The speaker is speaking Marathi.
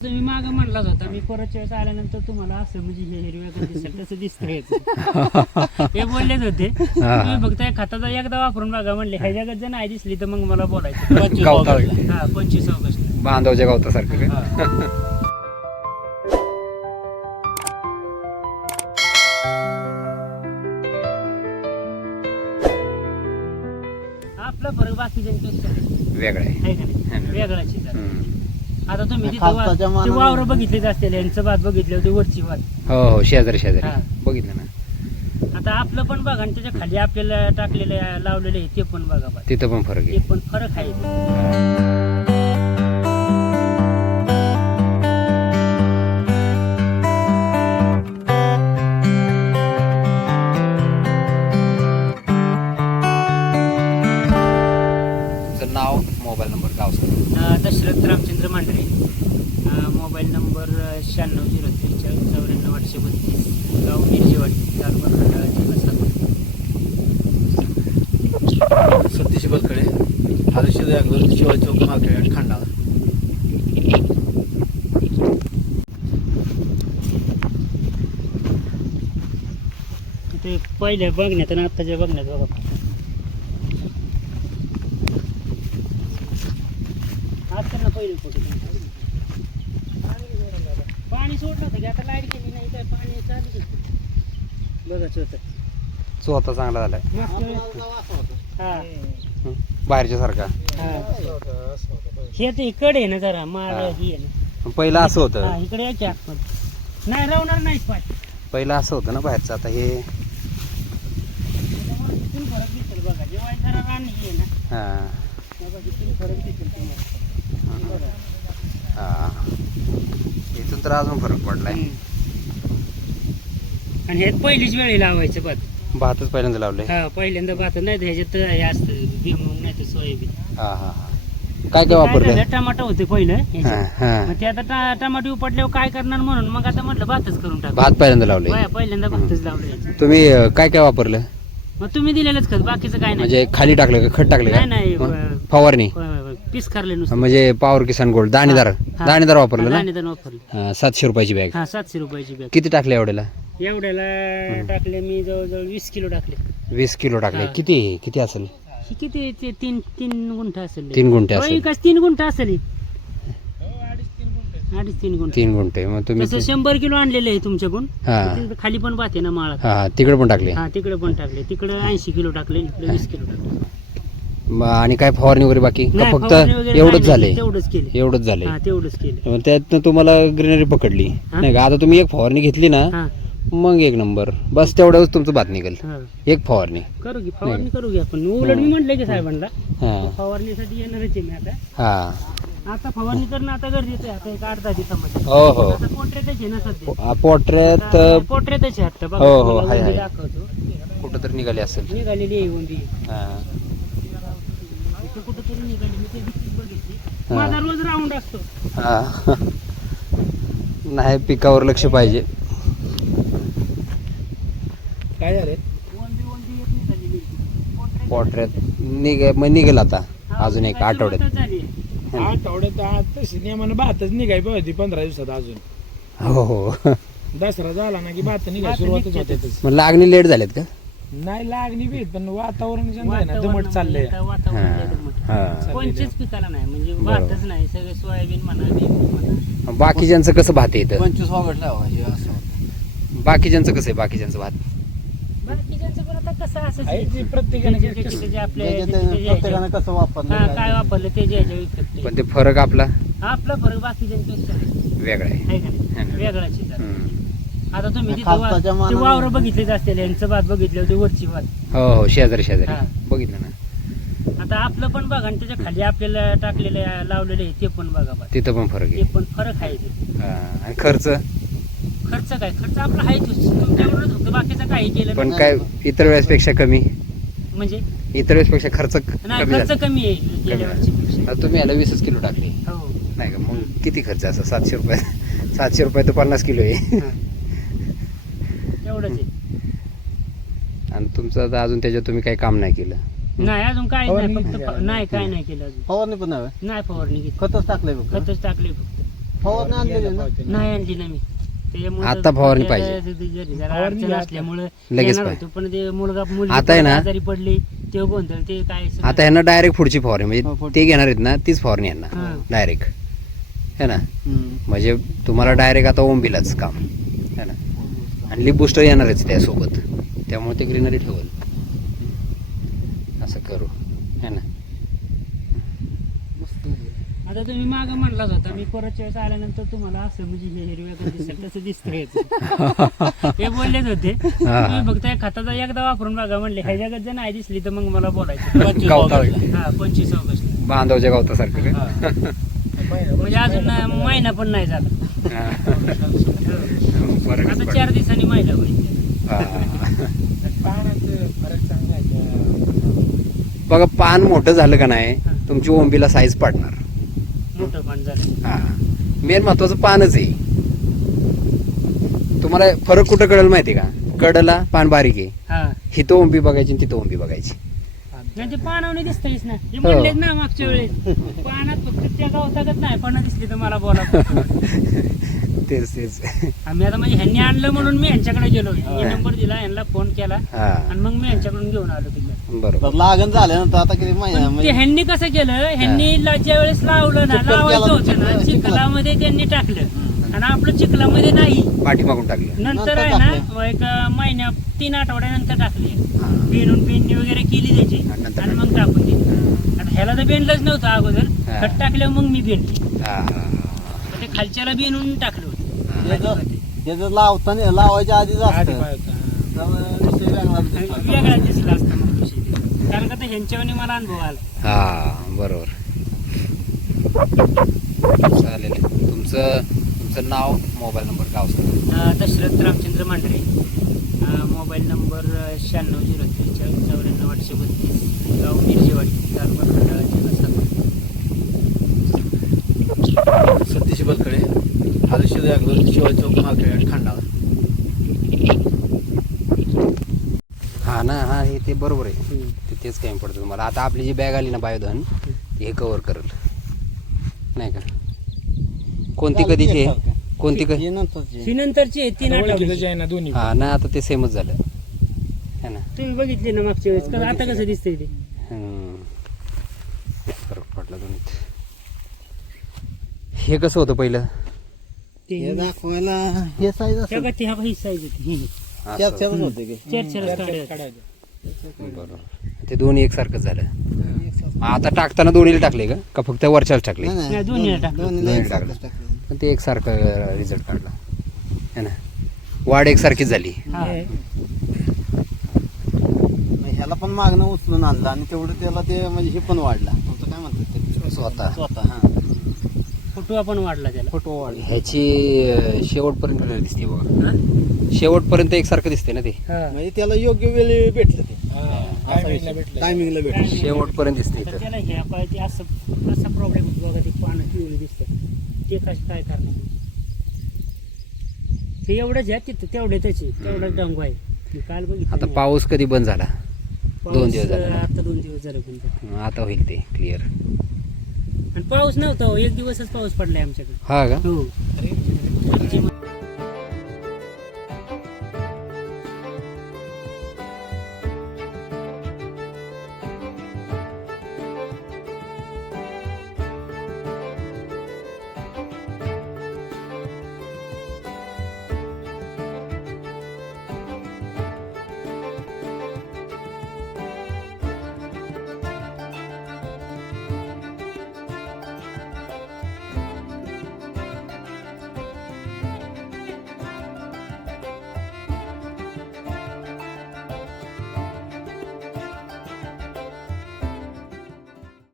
तुम्ही मागं म्हणलाच होता मी परत वेळेस आल्यानंतर तुम्हाला असं म्हणजे हे हिरव्या दिसेल तसं दिसतंय हे बोललेच होते तुम्ही फक्त खताचा एकदा वापरून बघा म्हणले ह्या जगात जर नाही दिसली तर मग मला बोलायचं 25 ऑगस्ट बांधवच्या गावतासारखं काय? आपला फरक बाकीच्यांपेक्षा वेगळं आहे. आहे का नाही वेगळाच आहे जरा. आता तुम्ही खालच्या मानाने- वावर बघितलेच असतील यांचं भात बघितले होते वरची भात हो हो शेजारी शेजारी हा. बघितलं ना. आता आपलं पण बघा आणि त्याच्या खाली आपल्याला टाकलेले लावलेले आहे ते पण बघा भात. तिथं पण फरक ते आहे. पण फरक आहे तुमचं नाव मोबाईल नंबर गाव sir. Dashrath Ramchandra Mandhare mobile number 9603449832 गाव मिरजेवाडी तालुका खंडाळा जिल्हा सातारा. सतीश बलकडे हरीश जागवर शिवाजी चौक मार्केट खंडाळा. ते पहिल्या बघण्यात आणि आत्ताच्या बघण्यात बघा असताना पहिले फोटो पाणी सोडलं होतं की आता लाईट गेली नाही काय पाणी चालू बघायचं होतं चोथा चांगला झालाय हा बाहेरच्या सारखा. हे तर इकडे आहे ना जरा माळ हा. ही आहे ना पहिलं असं हा होतं. इकडे यायचे आतमध्ये नाही राहणार नाहीच पाय पहिलं असं होतं ना बाहेरचं. आता हे त्याच्यामुळे तिथून फरक दिसेल बघा जेव्हा जरा रान ही आहे ना हा तेव्हा तिथून फरक दिसेल तुम्हाला बघा. हा इथून तर अजून फरक पडलाय. आणि हे पहिलीच वेळी लावायचं भात भातच पहिल्यांदा लावलंय. हा पहिल्यांदा भात नाही तर ह्याच्यात हे असतं भुईमूग नाही तर सोयाबीन हा हा हा काय काय वापरलं? टमाटा होते पहिलं हा ह्याच्यात. हा मग ते आता टमाटे उपटल्यावर काय करणार म्हणून मग आता म्हटलं भातच करून टाक भात पहिल्यांदा लावलंय. पहिल्यांदा भातच लावलं तुम्ही काय काय वापरलं? मग तुम्ही दिलेलंच खत बाकीचं काय नाही म्हणजे खाली टाकलं का खत टाकलं नाही नाही का? फवारणी पीस करले नुसतं म्हणजे पॉवर किसान गोल्ड दाणेदार हा. दाणेदार वापरलं ना. दाणेदार वापरलं हा, 700 रुपयाची बॅग. हा 700 रुपयाची बॅग किती टाकले एवढ्याला? एवढ्याला टाकले मी जवळजवळ 20 किलो टाकले 20 किलो टाकले. हा. किती किती असेल? ही किती ते तीन गुंठ असेल 3 गुंठे होय, असेल. का 3 गुंठ असेल ही? 2.5-3 गुंठ 3 गुंठे. मग तुम्ही तसं 100 किलो आणलेले आहे तुमच्याकडून हा तिथं खाली पण बात आहे ना माळात हा तिकडे पण टाकले. हा तिकडे पण टाकले तिकडे 80 किलो टाकले इकडे 20 किलो टाकले आणि काय फवारणी वगैरे बाकी का नाही, फक्त फवारणी वगैरे एवढंच काय नाही, झालंय? तेवढंच केले एवढंच झालंय. हा तेवढंच केले मग त्यातनं तुम्हाला ग्रीनरी पकडली हा? नाही का? आता तुम्ही एक फवारणी घेतली ना हा मग एक नंबर. बस तेवढ्याच तुमचं भात निघेल. हा एक फवारणी. करू की फवारणी करू की आपण उलट मी म्हटलं की साहेबांना हा फवारणीसाठी येणारच आहे मी आता हा आता फवारणी करणं आता गरजेचं आहे आता एक 8-10 दिवसामध्ये हो हो आता पोट्रेटच आहे ना सध्या पोटऱ्यात पोट्रेटच आहे आता बघा हो, हो, तुम्हाला हाय, उंदी हाय. दाखवतो कुठं तर निघाली असेल. निघालेली आहे उंदी हा. इथं कुठंतरी निघाली मी ते भीतीच बघितली हा. माझा रोज राऊंड असतो हा. नाही पिकावर लक्ष पाहिजे. काय झाले? उंदी एक निघालेली पोटऱ्यात निघेल आता अजून एक आठवड्यात. आठवड्यात आता सिनेमानं भातच निघाय पाहिजे 15 दिवसात. अजून हो हो. दसरा झाला ना की भात निघाय भात सुरुवातच निघतातच. होते. मग लागणी लेट झालेत का? नाही लागणी बीत पण वातावरण जे आहे ना दमट चाललंय. हा. कोणच्याच पिकाला नाही म्हणजे बरोबर. भातच नाही सगळे सोयाबीन म्हणा भुईमूग म्हणा बाकीच्यांचं कसं भात येतं? 25 ऑगस्ट असं बाकीच्यांचं कसं आहे? बाकीच्यांचं भात बाकीच्यांचं पण आता कसं असं आहे जी प्रत्येकाने प्रत्येकाने कसं वापरलं काय वापरलं ते ज्याच्या विकत पण ते फरक आपला आपला फरक बाकीच्यांपेक्षा वेगळा आहे. आहे का नाही वेगळाच आहे जरा. हम्म. आता तुम्ही खालच्या तिथं मानाने- वावर बघितलेच असतील यांचं भात बघितलं होते वरची भात हो हो शेजारी शेजारी हा. बघितलं ना. आता आपलं पण बघा आणि त्याच्या खाली आपल्याला टाकलेले लावलेले आहे ते पण बघा भात तिथं पण फरक ते आहे. पण फरक आहे ते. हा. आणि खर्च खर्च काय खर्च आपला आहे तुमच्याकडून फक्त बाकीचं काही केलं पण नाही. काय इतर वेळेसपेक्षा कमी? म्हणजे इतर वेळेसपेक्षा खर्च नाही कमी खर्च झाला. कमी आहे गेल्या वर्षीपेक्षा आता तुम्ही याला 20 किलो टाकले हो नाही का? मग किती खर्च असं 700 रुपये? 700 रुपये तर 50 किलो आहे. हा. एवढंच आहे आणि तुमचं आता अजून त्याच्यात तुम्ही काही काम नाही केलं. नाही अजून काय फवारणी नाही नाही फक्त केली. नाही काय नाही केलं अजून फवारणी पण नाही नाही फवारणी घेतली खतच टाकलंय फक्त. खतच टाकले फक्त फवारणी आणलेली ना? नाही आणली ना मी त्याच्यामुळे आता फवारणी पाहिजे. घरी जरा फवारणी अडचण घ्या. असल्यामुळे लगेच येणार पाहिजे. होतो, पण ते मुलगी आता आहे ना? आजारी पडली ते गोंधळ ते काय आता ह्यांना डायरेक्ट पुढची फवारणी हो, म्हणजे पुढची. ते घेणार आहेत ना तीच फवारणी यांना हा. डायरेक्ट है ना. हम्म. म्हणजे तुम्हाला डायरेक्ट आता ओंबीलाच काम है ना. आणि लिप बुस्टर येणारच त्यासोबत, त्यामुळे ते ग्रीनरी ठेवल. असं करू है ना. मस्त आहे. आता तुम्ही माग म्हणलाच होता, मी परत वेळेस आल्यानंतर तुम्हाला असं म्हणजे हे हिरव्या दिसत तसं दिसतंय हे बोललेच होते. तुम्ही फक्त या खताचा एकदा वापरून बघा म्हणले, ह्या जगात जर नाही दिसली तर मग मला बोलायचं. 25 ऑगस्ट. हा 25 ऑगस्ट बांधवच्या गावतासारखं का. म्हणजे अजून महिना पण नाही झाला. बरं, आता बरं. 4 दिवसांनी महिना होईल. हा. पानाचं फरक चांगला आहे. बघा पान मोठं झालं का नाही तुमची ओंबीला साईज पडणार. मोठं पण झालं. हा मेन महत्वाचं पानच आहे. तुम्हाला फरक कुठं कळेल माहिती का, कडला पान बारीक आहे, हा हिथं ओंबी बघायची आणि तिथं ओंबी बघायची. म्हणजे पानावणी दिसतंयच ना, हे म्हणलेच ना मागच्या वेळेस पानात फक्त त्या गावतागत नाही, पण दिसली तर मला बोला. तेच तेच. आम्ही आता म्हणजे ह्यांनी आणलं म्हणून मी ह्यांच्याकडे गेलो, मी नंबर दिला, ह्यांना फोन केला हा आणि मग मी ह्यांच्याकडून घेऊन आलो तिला. बरोबर. तर लागण झाल्यानंतर आता किती महिना पण ते ह्यांनी कसं केलं, ह्यांनी ज्या वेळेस लावलं ना, चिखल लावायचं केला, होतं ना, चिखल. चिखलामध्ये त्यांनी टाकलं आणि आपलं चिखलामध्ये नाही. पाठीमागून टाकलं. नंतर आहे ना एक महिन्या 3 आठवड्यानंतर टाकली, बेनून पेरणी वगैरे केली त्याची आणि नंतर आणि मग टाकून दिली. आता ह्याला तर बेनलंच नव्हतं अगोदर, हा. खत टाकल्यावर मग मी बेनली. हा, हा, ते खालच्याला बेनून टाकलं होतं. त्याचं लावताना लावायच्या आधीच आधी असतं पाहिजे. त्यामुळे विषय वेगळा दिसतो. वेगळा दिसला असता मग विषय ते. कारण का ते ह्यांच्यावानी मला अनुभव आला. हा बरोबर. चालेल. तुमचं नाव, मोबाईल नंबर, गाव सांगा. दशरथ रामचंद्र मांढरे, मोबाईल नंबर 9603449832, गाव मिरजेवाडी, तालुका खंडाळा, जिल्हा सातारा. सतीश बलकडे, आयुष्य जागरूक, शिवाय चौक, मार्केट, खंडाळा. हा ना. हा हे ते बरोबर आहे. ते तेच काही पडतं तुम्हाला. आता आपली जी बॅग आली ना बायोधन, ती हे कव्हर करेल नाही का. कोणती कधीची आहे, कोणती हे नंतरचे. ही नंतरची आहे 3 ओळखीचं आठवड्याची. आहे ना दोन्ही. हा ना. आता ते सेमच झालं है ना. तुम्ही बघितले ना मागच्या वेळेस, कसं आता कसं दिसतंय ते. फरक पडला दोन्हीत. हे कसं होतं पहिलं. हे दाखवायला हे साईज असेल. ही साईज होती ही. असं. चार होते की 4 काढायचं. काढायचं. बरोबर. ते दोन्ही एकसारखंच झालं. आता टाकताना दोन्हीला टाकले का फक्त वरच्याला टाकले. नाही, दोन्हीला टाकलं. दोन्हीला दोन्ही एकसारखंच टाकलं. टाकलं. पण ते एकसारखं रिझल्ट काढला है ना. वाढ एकसारखीच झाली. हा. मग ह्याला पण मागणं उचलून आणलं आणि तेवढं त्याला ते म्हणजे हे पण वाढला. तुमचं काय म्हणतात ते स्वतः हा फुटवा पण वाढला त्याला. फोटो वाढला. ह्याची शेवटपर्यंत दिसते बघा. शेवटपर्यंत एकसारखं दिसते ना ते. हा. म्हणजे त्याला योग्य वेळी भेटलं ते टायमिंगला भेटलं. टायमिंगला भेटलं. शेवटपर्यंत दिसते आता इथं. त्याला ह्या पायाची असा प्रॉब्लेम होतो बघा, ते पानं पिवळी दिसतात. ते कसं काय करणार. ते एवढंच आहे, तिथं तेवढे त्याचे तेवढाच डंगू आहे. मी काल बघितलं आता नाही. पाऊस कधी बंद झाला. पाऊस, 2 दिवस झाले. आता 2 दिवस झाले पण. आता होईल ते क्लिअर. आणि पाऊस नव्हता हो, 1 दिवसच पाऊस पडलाय आमच्याकडे. हा का. हो.